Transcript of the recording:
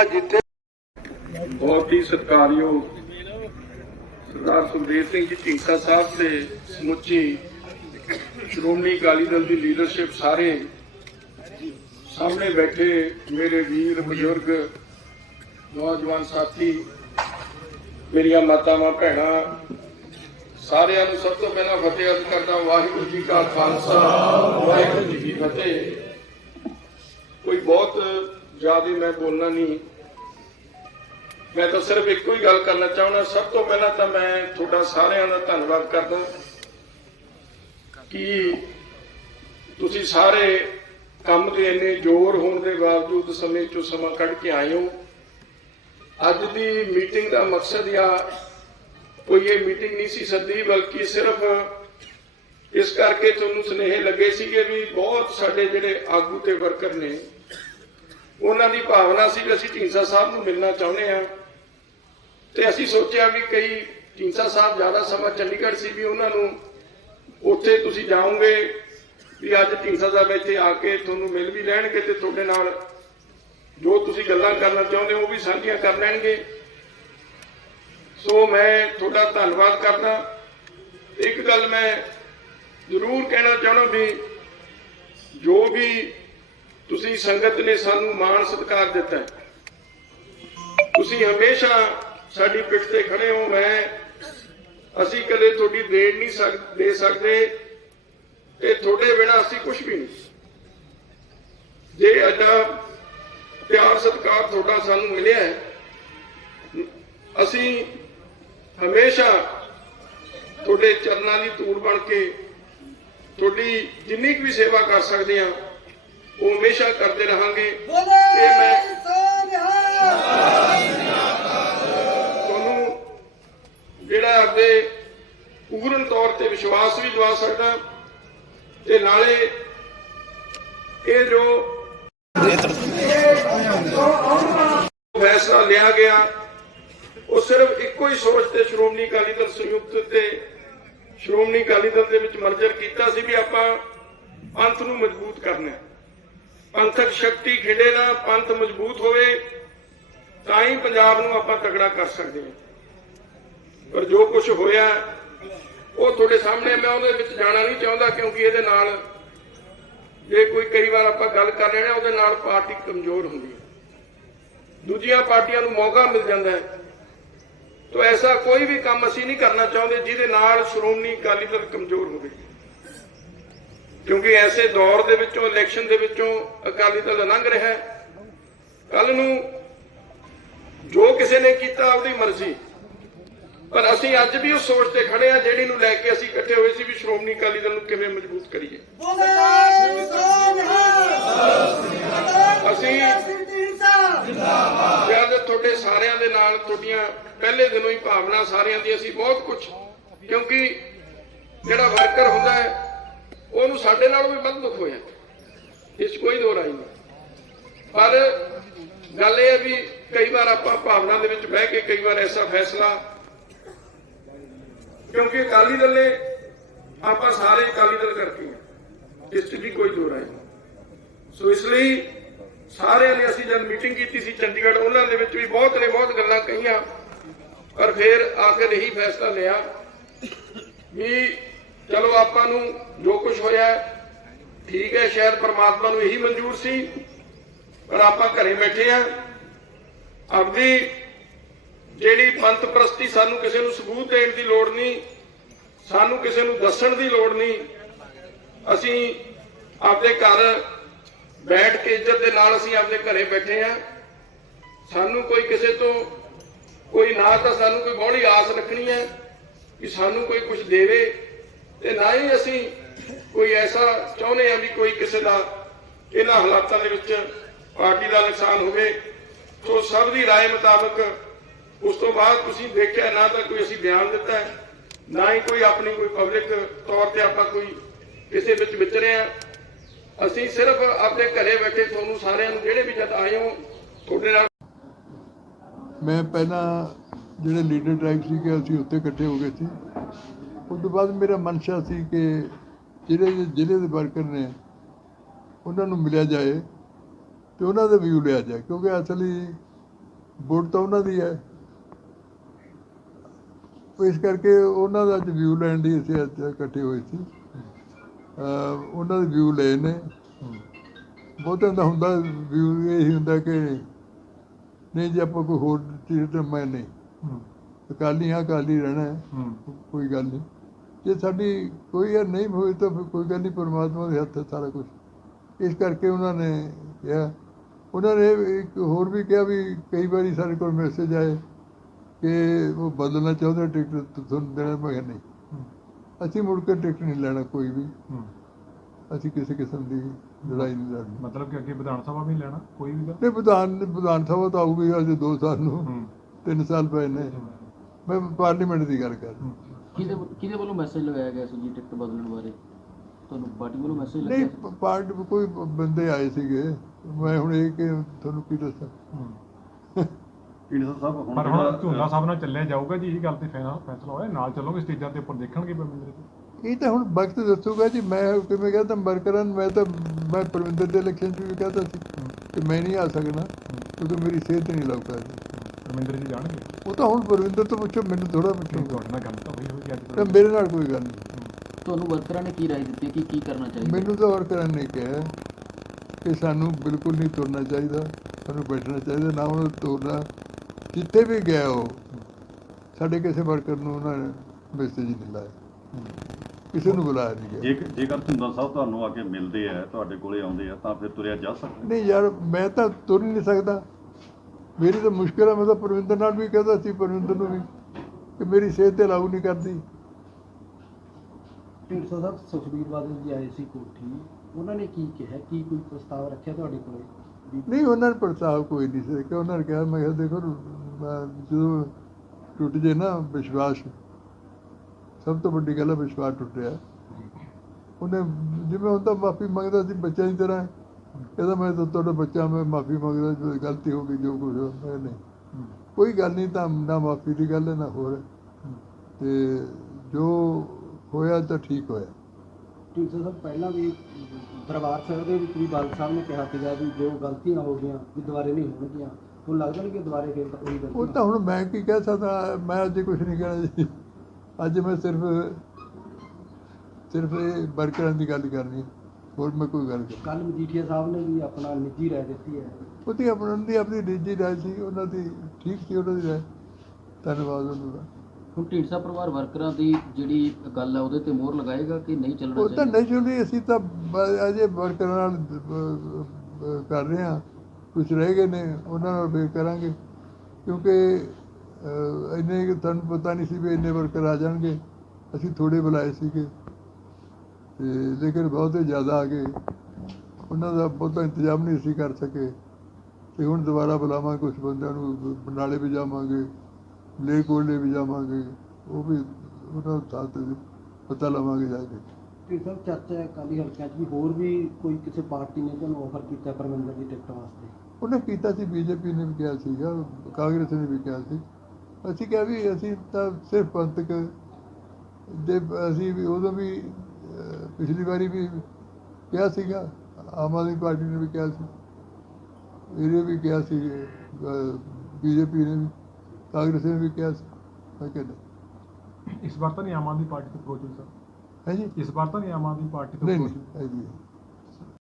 ਆ ਜਿੱਥੇ ਬਹੁਤ ਹੀ ਸਤਿਕਾਰਯੋਗ ਸਰਦਾਰ ਸੁਖਦੇਵ ਸਿੰਘ ਜੀ ਢੀਂਡਸਾ ਸਾਹਿਬ ਤੇ ਸਮੁੱਚੀ ਸ਼੍ਰੋਮਣੀ ਅਕਾਲੀ ਦਲ ਦੀ ਲੀਡਰਸ਼ਿਪ ਸਾਰੇ ਸਾਹਮਣੇ ਬੈਠੇ ਮੇਰੇ ਵੀਰ, ਬਜ਼ੁਰਗ, ਨੌਜਵਾਨ ਸਾਥੀ, ਮੇਰੀਆਂ ਮਾਤਾਵਾਂ, ਭੈਣਾਂ, ਸਾਰਿਆਂ ਨੂੰ ਸਭ ਤੋਂ ਪਹਿਲਾਂ ਫਤਿਹ ਅਰਜ਼ ਕਰਦਾ ਵਾਹਿਗੁਰੂ ਜੀ ਕਾ ਖਾਲਸਾ, ਵਾਹਿਗੁਰੂ ਜੀ ਕੀ ਫਤਿਹ। ਕੋਈ ਬਹੁਤ ਜ਼ਿਆਦਾ ਮੈਂ ਬੋਲਣਾ ਨਹੀਂ। ਮੈਂ ਤਾਂ ਸਿਰਫ ਇੱਕੋ ਹੀ ਗੱਲ ਕਰਨਾ ਚਾਹੁੰਦਾ। ਸਭ ਤੋਂ ਪਹਿਲਾਂ ਤਾਂ ਮੈਂ ਤੁਹਾਡਾ ਸਾਰਿਆਂ ਦਾ ਧੰਨਵਾਦ ਕਰਦਾ। ਕਿ ਤੁਸੀਂ ਸਾਰੇ ਕੰਮ ਦੇ ਇੰਨੇ ਜ਼ੋਰ ਹੋਣ ਦੇ ਬਾਵਜੂਦ ਸਮੇਂ ਚੋਂ ਸਮਾਂ ਕੱਢ ਕੇ ਆਏ ਹੋ। ਅੱਜ ਦੀ ਮੀਟਿੰਗ ਦਾ ਮਕਸਦ ਆ ਕੋਈ ਇਹ ਮੀਟਿੰਗ ਨਹੀਂ ਸੀ ਸੱਦੀ, ਬਲਕਿ ਸਿਰਫ ਇਸ ਕਰਕੇ ਤੁਹਾਨੂੰ ਸੁਨੇਹੇ ਲੱਗੇ ਸੀਗੇ ਵੀ ਬਹੁਤ ਸਾਡੇ ਜਿਹੜੇ ਆਗੂ ਤੇ ਵਰਕਰ ਨੇ ਉਹਨਾਂ ਦੀ ਭਾਵਨਾ ਸੀ ਕਿ ਅਸੀਂ ਢੀਂਸਾ ਸਾਹਿਬ ਨੂੰ ਮਿਲਣਾ ਚਾਹੁੰਦੇ ਆ ਤੇ ਅਸੀਂ ਸੋਚਿਆ ਵੀ ਕਈ ਢੀਂਸਾ ਸਾਹਿਬ ਜ਼ਿਆਦਾ ਸਮਾਂ ਚੰਡੀਗੜ੍ਹ ਸੀ ਵੀ ਉਹਨਾਂ ਨੂੰ ਉੱਥੇ ਤੁਸੀਂ ਜਾਓਗੇ ਵੀ ਅੱਜ ਢੀਂਸਾ ਸਾਹਿਬ ਇੱਥੇ ਆ ਕੇ ਤੁਹਾਨੂੰ ਮਿਲ ਵੀ ਲੈਣਗੇ ਤੇ ਤੁਹਾਡੇ ਨਾਲ ਜੋ ਤੁਸੀਂ ਗੱਲਾਂ ਕਰਨਾ ਚਾਹੁੰਦੇ ਹੋ ਉਹ ਵੀ ਸਾਂਝੀਆਂ ਕਰ ਲੈਣਗੇ। ਸੋ ਮੈਂ ਤੁਹਾਡਾ ਧੰਨਵਾਦ ਕਰਦਾ। ਇੱਕ ਗੱਲ ਮੈਂ ਜ਼ਰੂਰ ਕਹਿਣਾ ਚਾਹੁੰਦਾ ਵੀ ਜੋ ਵੀ ਤੁਸੀਂ ਸੰਗਤ ਨੇ ਸਾਨੂੰ ਮਾਣ ਸਤਿਕਾਰ ਦਿੱਤਾ ਤੁਸੀਂ ਹਮੇਸ਼ਾ ਸਾਡੀ ਪਿੱਠ ਤੇ ਖੜੇ ਹੋ, ਮੈਂ, ਅਸੀਂ ਕਦੇ ਤੁਹਾਡੀ ਦੇਣ ਨਹੀਂ ਸਕ, ਦੇ ਸਕਦੇ ਤੇ ਤੁਹਾਡੇ ਬਿਨਾ ਅਸੀਂ ਕੁਝ ਵੀ ਨਹੀਂ। ਜੇ ਅੱਡਾ ਪਿਆਰ ਸਤਿਕਾਰ ਤੁਹਾਡਾ ਸਾਨੂੰ ਮਿਲਿਆ ਹੈ, ਅਸੀਂ ਹਮੇਸ਼ਾ ਤੁਹਾਡੇ ਚਰਨਾਂ ਦੀ ਧੂੜ ਬਣ ਕੇ ਤੁਹਾਡੀ ਜਿੰਨੀ ਕੁ ਵੀ ਸੇਵਾ ਕਰ ਸਕਦੇ ਹਾਂ ਉਹ ਹਮੇਸ਼ਾ ਕਰਦੇ ਰਹਾਂਗੇ। ਇਹ ਮੈਂ ਤੁਹਾਨੂੰ ਜਿਹੜਾ ਆਪਦੇ ਪੂਰਨ ਤੌਰ ਤੇ ਵਿਸ਼ਵਾਸ ਵੀ ਦਵਾ ਸਕਦਾ। ਤੇ ਨਾਲੇ ਇਹ ਜੋ ਫੈਸਲਾ ਲਿਆ ਗਿਆ ਉਹ ਸਿਰਫ ਇੱਕੋ ਹੀ ਸੋਚ ਤੇ ਸ਼੍ਰੋਮਣੀ ਅਕਾਲੀ ਦਲ ਸੰਯੁਕਤ ਤੇ ਸ਼੍ਰੋਮਣੀ ਅਕਾਲੀ ਦਲ ਦੇ ਵਿੱਚ ਮਰਜਰ ਕੀਤਾ ਸੀ ਵੀ ਆਪਾਂ ਪੰਥ ਨੂੰ ਮਜ਼ਬੂਤ ਕਰਨਾ ਹੈ। ਪੰਥਕ ਸ਼ਕਤੀ ਖਿੰਡੇ ਨਾ ਪੰਥ ਮਜ਼ਬੂਤ ਹੋਵੇ, ਤਾਂ ਹੀ ਪੰਜਾਬ ਨੂੰ ਆਪਾਂ ਤਗੜਾ ਕਰ ਸਕਦੇ ਹਾਂ। ਪਰ ਜੋ ਕੁਝ ਹੋਇਆ, ਉਹ ਤੁਹਾਡੇ ਸਾਹਮਣੇ ਮੈਂ ਉਹਦੇ ਵਿੱਚ ਜਾਣਾ ਨਹੀਂ ਚਾਹੁੰਦਾ, ਕਿਉਂਕਿ ਇਹਦੇ ਨਾਲ ਜੇ ਕੋਈ ਕਈ ਵਾਰ ਆਪਾਂ ਗੱਲ ਕਰ ਰਹੇ ਉਹਦੇ ਨਾਲ ਪਾਰਟੀ ਕਮਜ਼ੋਰ ਹੁੰਦੀ ਹੈ। ਦੂਜੀਆਂ ਪਾਰਟੀਆਂ ਨੂੰ ਮੌਕਾ ਮਿਲ ਜਾਂਦਾ ਹੈ। ਤੋ ਐਸਾ ਕੋਈ ਵੀ ਕੰਮ ਅਸੀਂ ਨਹੀਂ ਕਰਨਾ ਚਾਹੁੰਦੇ, ਜਿਹਦੇ ਨਾਲ ਸ਼੍ਰੋਮਣੀ ਅਕਾਲੀ ਦਲ ਕਮਜ਼ੋਰ ਹੋਵੇ। ਕਿਉਂਕਿ ਐਸੇ ਦੌਰ ਦੇ ਵਿੱਚੋਂ ਇਲੈਕਸ਼ਨ ਦੇ ਵਿੱਚੋਂ ਅਕਾਲੀ ਦਲ ਲੰਘ ਰਿਹਾ ਹੈ। ਕੱਲ ਨੂੰ ਜੋ ਕਿਸੇ ਨੇ ਕੀਤਾ ਉਹਦੀ ਮਰਜ਼ੀ। ਪਰ ਅਸੀਂ ਅੱਜ ਵੀ ਉਸ ਸੋਚ ਤੇ ਖੜੇ ਆ ਜਿਹੜੀ ਨੂੰ ਲੈ ਕੇ ਅਸੀਂ ਇਕੱਠੇ ਹੋਏ ਸੀ ਵੀ ਸ਼੍ਰੋਮਣੀ ਅਕਾਲੀ ਦਲ ਨੂੰ ਕਿਵੇਂ ਮਜ਼ਬੂਤ ਕਰੀਏ। ਅਸੀਂ ਜਦ ਤੁਹਾਡੇ ਸਾਰਿਆਂ ਦੇ ਨਾਲ, ਤੁਹਾਡੀਆਂ ਪਹਿਲੇ ਦਿਨੋਂ ਹੀ ਭਾਵਨਾ ਸਾਰਿਆਂ ਦੀ ਅਸੀਂ ਬਹੁਤ ਕੁਝ ਕਿਉਂਕਿ ਜਿਹੜਾ ਵਰਕਰ ਹੁੰਦਾ ਹੈ ਉਹਨੂੰ ਸਾਡੇ ਨਾਲੋਂ ਵੀ ਵੱਧ ਦੁੱਖ ਹੋਇਆ। ਇਸ 'ਚ ਕੋਈ ਦੋ ਰਾਈ ਨਹੀਂ। ਪਰ ਗੱਲ ਇਹ ਹੈ ਵੀ ਕਈ ਵਾਰ ਆਪਾਂ ਭਾਵਨਾ ਦੇ ਵਿੱਚ ਬਹਿ ਕੇ ਕਈ ਵਾਰ ਐਸਾ ਫੈਸਲਾ ਕਿਉਂਕਿ ਅਕਾਲੀ ਦਲ ਨੇ ਆਪਾਂ ਸਾਰੇ ਅਕਾਲੀ ਦਲ ਕਰਕੇ ਇਸ 'ਚ ਵੀ ਕੋਈ ਦੋ ਰਾਈ ਨਹੀਂ। ਸੋ ਇਸ ਲਈ ਸਾਰਿਆਂ ਨੇ ਅਸੀਂ ਜਦ ਮੀਟਿੰਗ ਕੀਤੀ ਸੀ ਚੰਡੀਗੜ੍ਹ, ਉਹਨਾਂ ਦੇ ਵਿੱਚ ਵੀ ਬਹੁਤ ਨੇ, ਬਹੁਤ ਗੱਲਾਂ ਕਹੀਆਂ। ਪਰ ਫਿਰ ਆਖਰ ਇਹੀ ਫੈਸਲਾ ਲਿਆ ਵੀ ਚਲੋ ਆਪਾਂ ਨੂੰ ਜੋ ਕੁਝ ਹੋਇਆ ਠੀਕ ਹੈ, ਸ਼ਾਇਦ ਪਰਮਾਤਮਾ ਨੂੰ ਇਹੀ ਮਨਜ਼ੂਰ ਸੀ, ਪਰ ਆਪਾਂ ਘਰੇ ਬੈਠੇ ਆ ਆਪਦੀ ਜਿਹੜੀ ਪੰਥ ਪ੍ਰਸਤੀ ਸਾਨੂੰ ਕਿਸੇ ਨੂੰ ਸਬੂਤ ਦੇਣ ਦੀ ਲੋੜ ਨਹੀਂ, ਸਾਨੂੰ ਕਿਸੇ ਨੂੰ ਦੱਸਣ ਦੀ ਲੋੜ ਨਹੀਂ, ਅਸੀਂ ਆਪਦੇ ਘਰ ਬੈਠ ਕੇ ਇੱਜ਼ਤ ਦੇ ਨਾਲ ਅਸੀਂ ਆਪਦੇ ਘਰੇ ਬੈਠੇ ਆ ਸਾਨੂੰ ਕੋਈ ਕਿਸੇ ਤੋਂ ਕੋਈ ਨਾ ਤਾਂ ਸਾਨੂੰ ਕੋਈ ਬੋਲੀ ਆਸ ਰੱਖਣੀ ਹੈ ਕਿ ਸਾਨੂੰ ਕੋਈ ਕੁਝ ਦੇਵੇ। ਤੇ ਨਾ ਹੀ ਅਸੀਂ ਕੋਈ ਐਸਾ ਚਾਹੁੰਦੇ ਆ ਵੀ ਕੋਈ ਕਿਸੇ ਦਾ ਇਹਨਾਂ ਹਾਲਾਤਾਂ ਦੇ ਵਿੱਚ ਪਾਰਟੀ ਦਾ ਨੁਕਸਾਨ ਹੋਵੇ ਸੋ ਸਭ ਦੀ رائے ਮੁਤਾਬਕ ਉਸ ਤੋਂ ਬਾਅਦ ਤੁਸੀਂ ਦੇਖਿਆ ਨਾ ਤਾਂ ਕੋਈ ਅਸੀਂ ਬਿਆਨ ਦਿੱਤਾ ਹੈ, ਨਾ ਹੀ ਕੋਈ ਆਪਣੀ ਕੋਈ ਪਬਲਿਕ ਤੌਰ ਤੇ ਆਪਾਂ ਕੋਈ ਕਿਸੇ ਵਿੱਚ ਵਿਚਰੇ ਆ ਅਸੀਂ ਸਿਰਫ ਆਪਣੇ ਘਰੇ ਬੈਠੇ ਤੁਹਾਨੂੰ ਸਾਰਿਆਂ ਨੂੰ ਜਿਹੜੇ ਵੀ ਜਦ ਆਏ ਹੋ ਤੁਹਾਡੇ ਨਾਲ ਮੈਂ ਪਹਿਲਾਂ ਜਿਹੜੇ ਲੀਡਰ ਟ੍ਰਾਈਬ ਸੀ ਕਿ ਅਸੀਂ ਉੱਥੇ ਇਕੱਠੇ ਹੋ ਗਏ ਸੀ ਉਸ ਤੋਂ ਬਾਅਦ ਮੇਰਾ ਮਨਸ਼ਾ ਸੀ ਕਿ ਜਿਹੜੇ ਜ਼ਿਲ੍ਹੇ ਦੇ ਵਰਕਰ ਨੇ ਉਹਨਾਂ ਨੂੰ ਮਿਲਿਆ ਜਾਏ ਤੇ ਉਹਨਾਂ ਦਾ ਵਿਊ ਲਿਆ ਜਾਏ ਕਿਉਂਕਿ ਅਸਲੀ ਵੋਟ ਤਾਂ ਉਹਨਾਂ ਦੀ ਹੈ। ਇਸ ਕਰਕੇ ਉਹਨਾਂ ਦਾ ਵਿਊ ਲੈਣ ਦੀ ਅਸੀਂ ਅੱਜ ਇਕੱਠੇ ਹੋਏ ਸੀ। ਉਹਨਾਂ ਦੇ ਵਿਊ ਲਏ ਨੇ। ਬਹੁਤਿਆਂ ਦਾ ਹੁੰਦਾ ਵਿਊ ਇਹ ਹੀ ਹੁੰਦਾ ਕਿ ਨਹੀਂ ਜੇ ਆਪਾਂ ਕੋਈ ਹੋਰ ਚੀਜ਼ ਤਾਂ ਮੈਂ ਨਹੀਂ। ਅਕਾਲੀ ਹਾਂ ਅਕਾਲੀ ਰਹਿਣਾ ਕੋਈ ਗੱਲ ਨਹੀਂ। ਜੇ ਸਾਡੀ ਕੋਈ ਇਹ ਨਹੀਂ ਹੋਈ ਤਾਂ ਫਿਰ ਕੋਈ ਗੱਲ ਨਹੀਂ ਪਰਮਾਤਮਾ ਦੇ ਹੱਥ ਹੈ ਸਾਰਾ ਕੁਝ ਇਸ ਕਰਕੇ ਉਹਨਾਂ ਨੇ ਕਿਹਾ। ਉਹਨਾਂ ਨੇ ਇੱਕ ਹੋਰ ਵੀ ਕਿਹਾ ਵੀ ਕਈ ਵਾਰੀ ਸਾਡੇ ਕੋਲ ਮੈਸੇਜ ਆਏ ਕਿ ਉਹ ਬਦਲਣਾ ਚਾਹੁੰਦੇ ਟਿਕਟ ਤੁਹਾਨੂੰ ਦੇਣਾ। ਮੈਂ ਨਹੀਂ। ਅਸੀਂ ਮੁੜ ਕੇ ਟਿਕਟ ਨਹੀਂ ਲੈਣਾ ਕੋਈ ਵੀ। ਅਸੀਂ ਕਿਸੇ ਕਿਸਮ ਦੀ ਲੜਾਈ ਨਹੀਂ ਲੜਨੀ। ਮਤਲਬ ਕਿ ਅੱਗੇ ਵਿਧਾਨ ਸਭਾ ਵੀ ਲੈਣਾ ਕੋਈ ਵੀ ਨਹੀਂ ਵਿਧਾਨ ਵਿਧਾਨ ਸਭਾ ਤਾਂ ਆਊਗੀ ਅਜੇ 2 ਸਾਲ ਨੂੰ। 3 ਸਾਲ ਪਏ ਨੇ। ਮੈਂ ਪਾਰਲੀਮੈਂਟ ਦੀ ਗੱਲ ਕਰ ਰਿਹਾ। ਕਿਹਦੇ ਕਿਹਦੇ ਵੱਲੋਂ ਮੈਸੇਜ ਲਗਾਇਆ ਗਿਆ ਸੀ ਜੀ ਟਿਕਟ ਬਦਲਣ ਬਾਰੇ? ਤੁਹਾਨੂੰ ਪਾਰਟੀ ਵੱਲੋਂ ਮੈਸੇਜ ਨਹੀਂ ਲੱਗਿਆ? ਪ- ਪਾਰਟ ਕੋਈ ਬੰਦੇ ਆਏ ਸੀਗੇ। ਮੈਂ ਹੁਣ ਇਹ ਕਿ ਤੁਹਾਨੂੰ ਕੀ ਦੱਸਾਂ? ਸਾਹਿਬ ਹੁਣ ਪਰ ਹੁਣ ਜਿਹੜਾ- ਝੂਲਾ ਸਾਹਿਬ ਨਾਲ ਚੱਲਿਆ ਜਾਊਗਾ ਜੀ ਇਹ ਗੱਲ ਤੇ ਫੈਸਲਾ ਫੈਸਲਾ ਹੋਇਆ ਨਾਲ ਚੱਲੋਗੇ ਸਟੇਜਾਂ ਤੇ ਉੱਪਰ ਦੇਖਣਗੇ ਪਰਮਿੰਦਰ ਜੀ ਇਹ ਤਾਂ ਹੁਣ ਵਕਤ ਦੱਸੂਗਾ ਜੀ ਮੈਂ ਕਿਵੇਂ ਕਹਿੰਦਾ ਵਰਕਰਾਂ ਨੂੰ ਮੈਂ ਤਾਂ ਮੈਂ ਪਰਵਿੰਦਰ ਦੇ ਇਲੈਕਸ਼ਨ 'ਚ ਵੀ ਕਹਿੰਦਾ ਸੀ ਕਿ ਮੈਂ ਨਹੀਂ ਆ ਸਕਣਾ ਕਿਉਂਕਿ ਮੇਰੀ ਸਿਹਤ ਨਹੀਂ ਲੱਗਦਾ ਜੀ ਪਰਮਿੰਦਰ ਜੀ ਜਾਣਗੇ? ਉਹ ਤਾਂ ਹੁਣ ਪਰਵਿੰਦਰ ਤੋਂ ਪੁੱਛੋ ਮੈਨੂੰ ਥੋੜਾ ਪੁੱਛੋ। ਤੁਹਾਡੇ ਨਾਲ ਗੱਲ ਤਾਂ ਹੋਈ ਹੋਈ ਅੱਜ ਤਾਂ ਮੇਰੇ ਨਾਲ ਕੋਈ ਗੱਲ ਨਹੀਂ। ਤੁਹਾਨੂੰ ਵਰਕਰਾਂ ਨੇ ਕੀ ਰਾਏ ਦਿੱਤੀ ਹੈ ਕਿ ਕੀ ਕਰਨਾ ਚਾਹੀਦਾ? ਮੈਨੂੰ ਤਾਂ ਵਰਕਰਾਂ ਨੇ ਕਿਹਾ ਕਿ ਸਾਨੂੰ ਬਿਲਕੁਲ ਨਹੀਂ ਤੁਰਨਾ ਚਾਹੀਦਾ ਸਾਨੂੰ ਬੈਠਣਾ ਚਾਹੀਦਾ ਨਾ ਉਹਨੂੰ ਤੁਰਨਾ। ਜਿੱਥੇ ਵੀ ਗਿਆ ਉਹ ਸਾਡੇ ਕਿਸੇ ਵਰਕਰ ਨੂੰ ਉਹਨਾਂ ਨੇ ਮੈਸੇਜ ਨਹੀਂ ਲਾਇਆ। ਕਿਸੇ ਨੂੰ ਬੁਲਾਇਆ ਨਹੀਂ ਗਿਆ। ਜੇ ਜੇਕਰ ਢੀਂਡਸਾ ਸਾਹਿਬ ਤੁਹਾਨੂੰ ਆ ਕੇ ਮਿਲਦੇ ਆ ਤੁਹਾਡੇ ਕੋਲੇ ਆਉਂਦੇ ਆ ਤਾਂ ਫਿਰ ਤੁਰਿਆ ਜਾ ਸਕਦਾ। ਨਹੀਂ ਯਾਰ ਮੈਂ ਤਾਂ ਤੁਰ ਹੀ ਨਹੀਂ ਸਕਦਾ। ਮੇਰੀ ਤਾਂ ਮੁਸ਼ਕਿਲ ਹੈ ਮੈਂ ਤਾਂ ਪਰਵਿੰਦਰ ਨਾਲ ਵੀ ਕਹਿੰਦਾ ਸੀ ਪਰਵਿੰਦਰ ਨੂੰ ਵੀ। ਕਿ ਮੇਰੀ ਸਿਹਤ ਤੇ ਲਾਗੂ ਨਹੀਂ ਕਰਦੀ। ਢੀਂਡਸਾ ਸਾਹਿਬ ਸੁਖਬੀਰ ਬਾਦਲ ਜੀ ਆਏ ਸੀ ਕੋਠੀ। ਉਹਨਾਂ ਨੇ ਕੀ ਕਿਹਾ? ਕੀ ਕੋਈ ਪ੍ਰਸਤਾਵ ਰੱਖਿਆ ਤੁਹਾਡੇ ਕੋਲੇ? ਵੀ ਨਹੀਂ ਉਹਨਾਂ ਨੇ ਪ੍ਰਸਤਾਵ ਕੋਈ ਨਹੀਂ ਸੀ ਕਿ ਉਹਨਾਂ ਨੇ ਕਿਹਾ ਮੈਂ ਕਿਹਾ ਦੇਖੋ ਮੈਂ ਜਦੋਂ ਟੁੱਟ ਜੇ ਨਾ ਵਿਸ਼ਵਾਸ ਸਭ ਤੋਂ ਵੱਡੀ ਗੱਲ ਹੈ ਵਿਸ਼ਵਾਸ ਟੁੱਟਿਆ। ਉਹਨੇ ਜਿਵੇਂ ਤਾਂ ਮਾਫੀ ਮੰਗਦਾ ਸੀ ਬੱਚਾ ਦੀ ਤਰ੍ਹਾਂ। ਕਹਿੰਦਾ ਮੈਂ ਤੁਹਾਡਾ ਬੱਚਾ ਮੈਂ ਮਾਫੀ ਮੰਗਦਾ ਜੋ ਗਲਤੀ ਹੋ ਗਈ ਜੋ ਕੁਝ ਹੋ ਮੈਂ ਕਿਹਾ ਨਹੀਂ। ਕੋਈ ਗੱਲ ਨਹੀਂ ਤਾਂ ਨਾ ਮਾਫੀ ਦੀ ਗੱਲ ਹੈ ਨਾ ਹੋਰ। ਤੇ ਜੋ ਹੋਇਆ ਤਾਂ ਠੀਕ ਹੋਇਆ ਢੀਂਡਸਾ ਸਾਹਿਬ ਪਹਿਲਾਂ ਵੀ ਦਰਬਾਰ ਸਾਹਿਬ ਦੇ ਵਿੱਚ ਵੀ ਬਾਦਲ ਸਾਹਿਬ ਨੇ ਕਿਹਾ ਸੀਗਾ ਵੀ ਜੋ ਗਲਤੀਆਂ ਹੋ ਗਈਆਂ ਵੀ ਦੁਬਾਰੇ ਨਹੀਂ ਹੋਣਗੀਆਂ ਹੁਣ ਲੱਗਦਾ ਨਹੀਂ ਕਿ ਦੁਬਾਰੇ ਫੇਰ ਉਹੀ ਉਹ ਗਲਤੀਆਂ ਤਾਂ ਹੁਣ ਮੈਂ ਕੀ ਕਹਿ ਸਕਦਾ ਮੈਂ ਅੱਜ ਕੁਝ ਨਹੀਂ ਕਹਿਣਾ ਜੀ ਅੱਜ ਮੈਂ ਸਿਰਫ ਸਿਰਫ ਇਹ ਵਰਕਰਾਂ ਦੀ ਗੱਲ ਕਰਨੀ ਹੈ। ਹੋਰ ਮੈਂ ਕੋਈ ਗੱਲ ਕਰ ਕੱਲ ਮਜੀਠੀਆ ਸਾਹਿਬ ਨੇ ਵੀ ਆਪਣਾ ਨਿੱਜੀ ਰਾਏ ਦਿੱਤੀ ਹੈ। ਉਹਦੀ ਆਪਣੀ ਉਹਨਾਂ ਦੀ ਆਪਣੀ ਨਿੱਜੀ ਰਾਏ ਸੀ ਉਹਨਾਂ ਦੀ ਠੀਕ ਸੀ ਉਹਨਾਂ ਦੀ ਰਾਏ। ਧੰਨਵਾਦ ਉਹਨਾਂ ਦਾ। ਹੁਣ ਢੀਂਡਸਾ ਪਰਿਵਾਰ ਵਰਕਰਾਂ ਦੀ ਜਿਹੜੀ ਗੱਲ ਹੈ ਉਹਦੇ ਤੇ ਮੋਹਰ ਲਗਾਏਗਾ ਕਿ ਨਹੀਂ ਚੱਲਣਾ ਉਹ ਤਾਂ ਚਾਹੀਦਾ? ਨੈਚੁਰਲੀ ਅਸੀਂ ਤਾਂ ਬ- ਅਜੇ ਵਰਕਰਾਂ ਨਾਲ ਅਹ, ਅਹ, ਕਰ ਰਹੇ ਹਾਂ। ਕੁਝ ਰਹਿ ਗਏ ਨੇ ਉਹਨਾਂ ਨਾਲ ਫੇਰ ਕਰਾਂਗੇ। ਕਿਉਂਕਿ ਅਹ, ਇੰਨੇ ਕੁ ਤੁਹਾਨੂੰ ਪਤਾ ਨਹੀਂ ਸੀ ਵੀ ਇੰਨੇ ਵਰਕਰ ਆ ਜਾਣਗੇ। ਅਸੀਂ ਥੋੜੇ ਬੁਲਾਏ ਸੀਗੇ। ਤੇ ਲੇਕਿਨ ਬਹੁਤੇ ਜ਼ਿਆਦਾ ਆ ਗਏ ਉਹਨਾਂ ਦਾ ਬਹੁਤਾ ਇੰਤਜ਼ਾਮ ਨਹੀਂ ਅਸੀਂ ਕਰ ਸਕੇ। ਤੇ ਹੁਣ ਦੁਬਾਰਾ ਬੁਲਾਵਾਂਗੇ ਕੁਝ ਬੰਦਿਆਂ ਨੂੰ ਬਨਾਲੇ ਵੀ ਜਾਵਾਂਗੇ ਲੇਕੋਲੇ ਵੀ ਜਾਵਾਂਗੇ ਉਹ ਵੀ ਉਹਨਾਂ ਦਾ ਸਾਥ ਪਤਾ ਲਵਾਂਗੇ ਜਾ ਕੇ। ਢੀਂਡਸਾ ਸਾਹਿਬ ਚਰਚਾ ਹੈ ਅਕਾਲੀ ਹਲਕਿਆਂ 'ਚ ਵੀ ਹੋਰ ਵੀ ਕੋਈ ਕਿਸੇ ਪਾਰਟੀ ਨੇ ਤੁਹਾਨੂੰ ਆਫਰ ਕੀਤਾ ਪਰਮਿੰਦਰ ਦੀ ਟਿਕਟ ਵਾਸਤੇ? ਉਹਨੇ ਕੀਤਾ ਸੀ ਬੀਜੇਪੀ ਨੇ ਵੀ ਕਿਹਾ ਸੀਗਾ ਕਾਂਗਰਸ ਨੇ ਵੀ ਕਿਹਾ ਸੀ। ਅਸੀਂ ਕਿਹਾ ਵੀ ਅਸੀਂ ਤਾਂ ਸਿਰਫ ਪੰਥਕ ਦੇ ਅਸੀਂ ਵੀ ਉਦੋਂ ਵੀ ਪਿਛਲੀ ਵਾਰੀ ਵੀ ਕਿਹਾ ਸੀਗਾ ਆਮ ਆਦਮੀ ਪਾਰਟੀ ਨੇ ਵੀ ਕਿਹਾ ਸੀ। ਇਹਨੇ ਵੀ ਕਿਹਾ ਸੀ ਬੀਜੇਪੀ ਨੇ ਵੀ ਕਾਂਗਰਸ ਨੇ ਵੀ ਕਿਹਾ ਸੀ। ਮੈਂ ਇਸ ਵਾਰ ਤਾਂ ਨਹੀਂ ਆਮ ਆਦਮੀ ਪਾਰਟੀ ਤੋਂ ਹੋਈ ਸਰ। ਹੈ ਜੀ? ਇਸ ਵਾਰ ਤਾਂ ਨਹੀਂ ਆਮ ਆਦਮੀ ਪਾਰਟੀ ਤੋਂ ਹੋਈ। ਹੈ। ਜੀ